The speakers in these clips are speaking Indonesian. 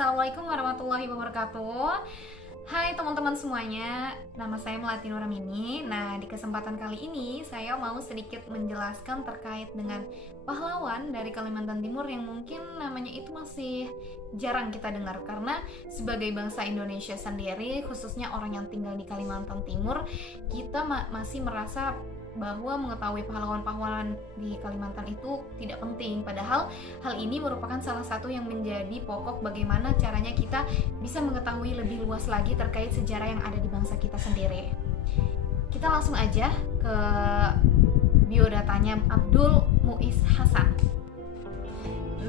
Assalamualaikum warahmatullahi wabarakatuh. Hai teman-teman semuanya, nama saya Melati Nuramini. Nah, di kesempatan kali ini saya mau sedikit menjelaskan terkait dengan pahlawan dari Kalimantan Timur yang mungkin namanya itu masih jarang kita dengar. Karena sebagai bangsa Indonesia sendiri, khususnya orang yang tinggal di Kalimantan Timur, kita masih merasa bahwa mengetahui pahlawan-pahlawan di Kalimantan itu tidak penting. Padahal hal ini merupakan salah satu yang menjadi pokok bagaimana caranya kita bisa mengetahui lebih luas lagi terkait sejarah yang ada di bangsa kita sendiri. Kita langsung aja ke biodatanya Abdul Muiz Hasan.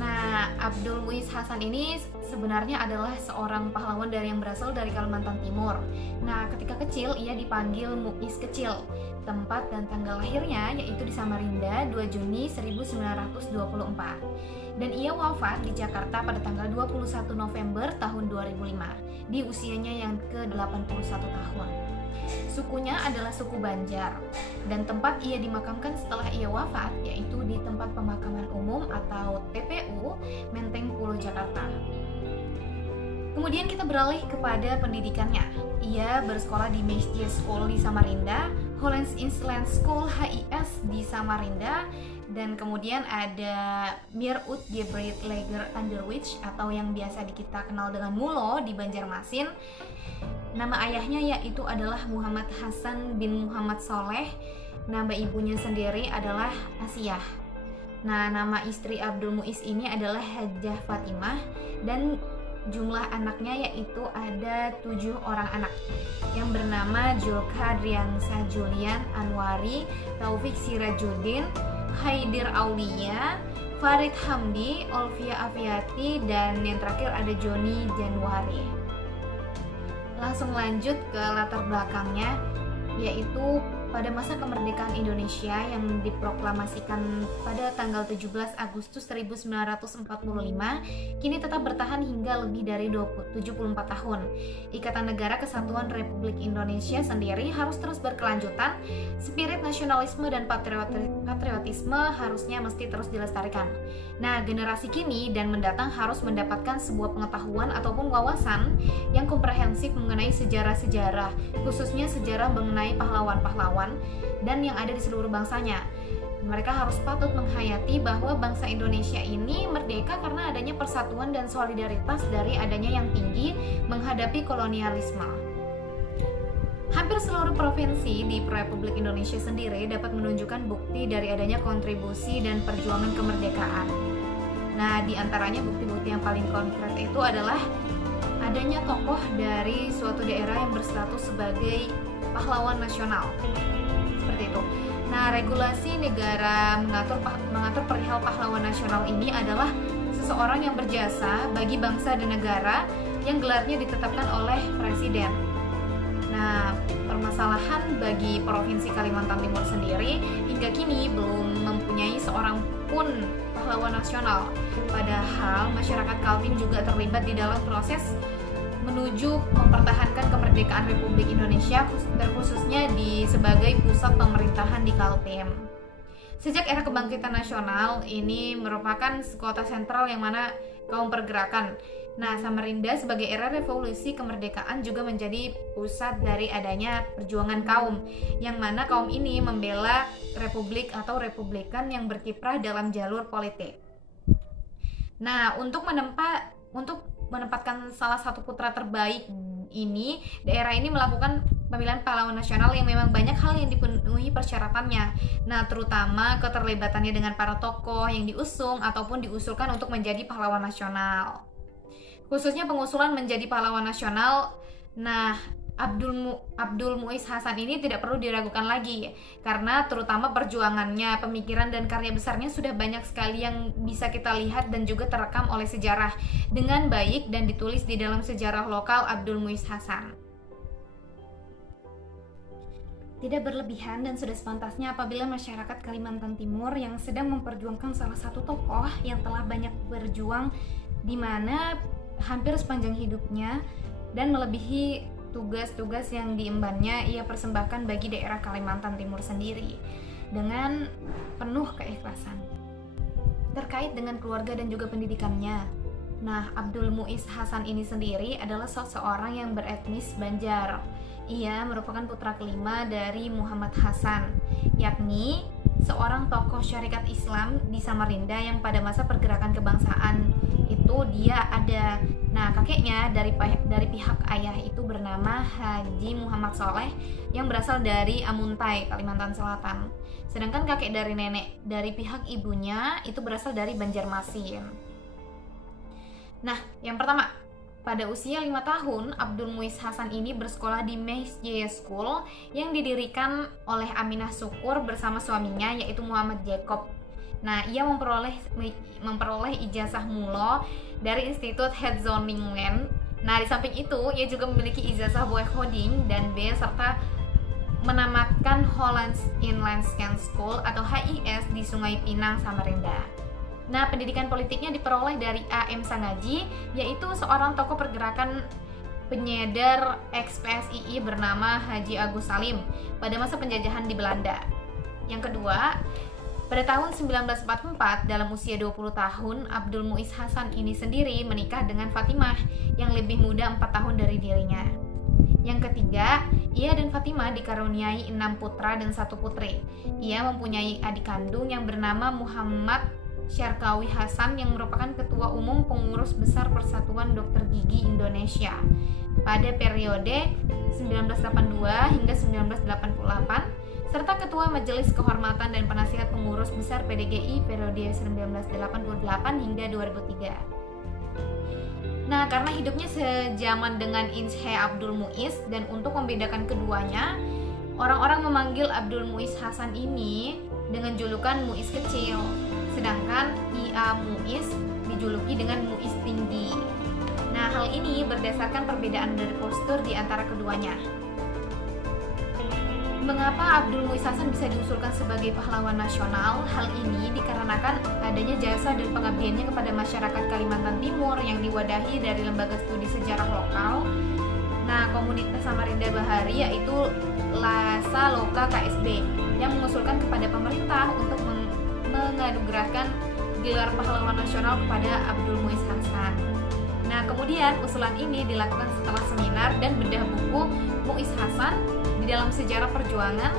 Nah, Abdul Muiz Hasan ini sebenarnya adalah seorang pahlawan yang berasal dari Kalimantan Timur. Nah, ketika kecil ia dipanggil Muiz Kecil. Tempat dan tanggal lahirnya yaitu di Samarinda 2 Juni 1924. Dan ia wafat di Jakarta pada tanggal 21 November tahun 2005 di usianya yang ke-81 tahun. Sukunya adalah suku Banjar dan tempat ia dimakamkan setelah ia wafat yaitu di tempat pemakaman umum atau TPU Menteng Pulo Jakarta. Kemudian kita beralih kepada pendidikannya. Ia bersekolah di Meisje School di Samarinda, Hollands Island School HIS di Samarinda, dan kemudian ada Meerut Gebreit Leger Underwich atau yang biasa kita kenal dengan Mulo di Banjarmasin. Nama ayahnya yaitu adalah Muhammad Hasan bin Muhammad Soleh. Nama ibunya sendiri adalah Asiyah. Nah, nama istri Abdul Muiz ini adalah Hajjah Fatimah dan jumlah anaknya yaitu ada 7 orang anak yang bernama Julkadriansyah Julian Anwari, Taufik Sirajuddin, Haidir Aulia, Farid Hamdi, Olvia Afiati, dan yang terakhir ada Joni Januari. Langsung lanjut ke latar belakangnya, yaitu pada masa kemerdekaan Indonesia yang diproklamasikan pada tanggal 17 Agustus 1945, kini tetap bertahan hingga lebih dari 74 tahun. Ikatan Negara Kesatuan Republik Indonesia sendiri harus terus berkelanjutan. Spirit nasionalisme dan patriotisme harusnya mesti terus dilestarikan. Nah, generasi kini dan mendatang harus mendapatkan sebuah pengetahuan ataupun wawasan yang komprehensif mengenai sejarah-sejarah, khususnya sejarah mengenai pahlawan-pahlawan dan yang ada di seluruh bangsanya. Mereka harus patut menghayati bahwa bangsa Indonesia ini merdeka karena adanya persatuan dan solidaritas dari adanya yang tinggi menghadapi kolonialisme. Hampir seluruh provinsi di Republik Indonesia sendiri dapat menunjukkan bukti dari adanya kontribusi dan perjuangan kemerdekaan. Nah, di antaranya bukti-bukti yang paling konkret itu adalah adanya tokoh dari suatu daerah yang berstatus sebagai pahlawan nasional. Seperti itu. Nah, regulasi negara mengatur perihal pahlawan nasional ini adalah seseorang yang berjasa bagi bangsa dan negara yang gelarnya ditetapkan oleh presiden. Nah, permasalahan bagi Provinsi Kalimantan Timur sendiri hingga kini belum mempunyai seorang pun pahlawan nasional. Padahal masyarakat Kaltim juga terlibat di dalam proses menuju mempertahankan kemerdekaan Republik Indonesia, terkhususnya sebagai pusat pemerintahan di Kaltim. Sejak era kebangkitan nasional, ini merupakan kota sentral yang mana kaum pergerakan. Nah, Samarinda sebagai era revolusi kemerdekaan juga menjadi pusat dari adanya perjuangan kaum, yang mana kaum ini membela republik atau republikan yang berkiprah dalam jalur politik. Nah, untuk menempatkan salah satu putra terbaik ini, daerah ini melakukan pemilihan pahlawan nasional yang memang banyak hal yang dipenuhi persyaratannya. Nah, terutama keterlibatannya dengan para tokoh yang diusung ataupun diusulkan untuk menjadi pahlawan nasional. Khususnya pengusulan menjadi pahlawan nasional, nah Abdul Muiz Hasan ini tidak perlu diragukan lagi karena terutama perjuangannya, pemikiran dan karya besarnya sudah banyak sekali yang bisa kita lihat dan juga terekam oleh sejarah dengan baik dan ditulis di dalam sejarah lokal Abdul Muiz Hasan. Tidak berlebihan dan sudah sepantasnya apabila masyarakat Kalimantan Timur yang sedang memperjuangkan salah satu tokoh yang telah banyak berjuang di mana hampir sepanjang hidupnya dan melebihi tugas-tugas yang diembannya ia persembahkan bagi daerah Kalimantan Timur sendiri dengan penuh keikhlasan terkait dengan keluarga dan juga pendidikannya. Nah, Abdul Muiz Hasan ini sendiri adalah seseorang yang beretnis Banjar. Ia merupakan putra kelima dari Muhammad Hasan, yakni seorang tokoh syarikat Islam di Samarinda yang pada masa pergerakan kebangsaan itu dia ada. Nah, kakeknya dari pihak ayah itu bernama Haji Muhammad Soleh yang berasal dari Amuntai, Kalimantan Selatan. Sedangkan kakek dari nenek dari pihak ibunya itu berasal dari Banjarmasin. Nah, yang pertama, pada usia 5 tahun, Abdul Muiz Hasan ini bersekolah di Meisje School yang didirikan oleh Aminah Syukur bersama suaminya yaitu Muhammad Jacob. Nah, ia memperoleh ijazah mulo dari Institut Hedzoningland. Nah, di samping itu, ia juga memiliki ijazah Boekhoding dan B serta menamatkan Hollands Inland School atau HIS di Sungai Pinang, Samarinda. Nah, pendidikan politiknya diperoleh dari A.M. Sangaji, yaitu seorang tokoh pergerakan penyedar ex-PSII bernama Haji Agus Salim pada masa penjajahan di Belanda. Yang kedua, pada tahun 1944, dalam usia 20 tahun, Abdul Muiz Hasan ini sendiri menikah dengan Fatimah yang lebih muda 4 tahun dari dirinya. Yang ketiga, ia dan Fatimah dikaruniai 6 putra dan 1 putri. Ia mempunyai adik kandung yang bernama Muhammad Syarkawi Hasan yang merupakan Ketua Umum Pengurus Besar Persatuan Dokter Gigi Indonesia pada periode 1982 hingga 1988 serta Ketua Majelis Kehormatan dan Penasihat Pengurus Besar PDGI periode 1988 hingga 2003. Nah, karena hidupnya sejaman dengan Inche Abdul Muiz dan untuk membedakan keduanya, orang-orang memanggil Abdul Muiz Hasan ini dengan julukan Muiz Kecil. Sedangkan Ia Muiz dijuluki dengan Muiz Tinggi. Nah, hal ini berdasarkan perbedaan dari postur di antara keduanya. Mengapa Abdul Muiz Hasan bisa diusulkan sebagai pahlawan nasional? Hal ini dikarenakan adanya jasa dan pengabdiannya kepada masyarakat Kalimantan Timur yang diwadahi dari Lembaga Studi Sejarah Lokal. Nah, komunitas Samarinda Bahari yaitu Lasa Loka KSB yang mengusulkan kepada pemerintah untuk menganugerahkan gelar pahlawan nasional kepada Abdul Muiz Hasan. Nah, kemudian usulan ini dilakukan setelah seminar dan bedah buku Muiz Hasan di dalam sejarah perjuangan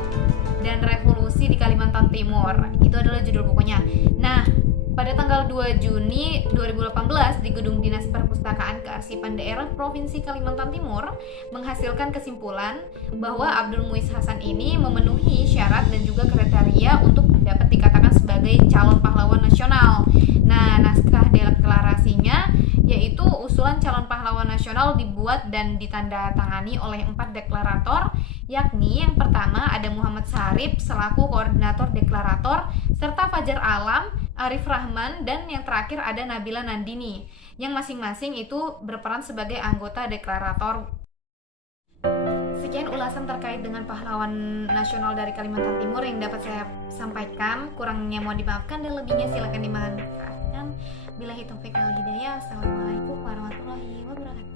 dan revolusi di Kalimantan Timur. Itu adalah judul bukunya. Nah, pada tanggal 2 Juni 2018 di Gedung Dinas Perpustakaan Kearsipan Daerah Provinsi Kalimantan Timur menghasilkan kesimpulan bahwa Abdul Muiz Hasan ini memenuhi syarat dan juga kriteria untuk dapat dikatakan sebagai calon pahlawan nasional. Nah, naskah deklarasinya yaitu usulan calon pahlawan nasional dibuat dan ditandatangani oleh 4 deklarator, yakni yang pertama ada Muhammad Sarip selaku koordinator deklarator, serta Fajar Alam, Arif Rahman, dan yang terakhir ada Nabila Nandini, yang masing-masing itu berperan sebagai anggota deklarator. Sekian ulasan terkait dengan pahlawan nasional dari Kalimantan Timur yang dapat saya sampaikan. Kurangnya mohon dimaafkan dan lebihnya silakan dimanfaatkan. Billahi taufiq wal hidayah. Assalamualaikum warahmatullahi wabarakatuh.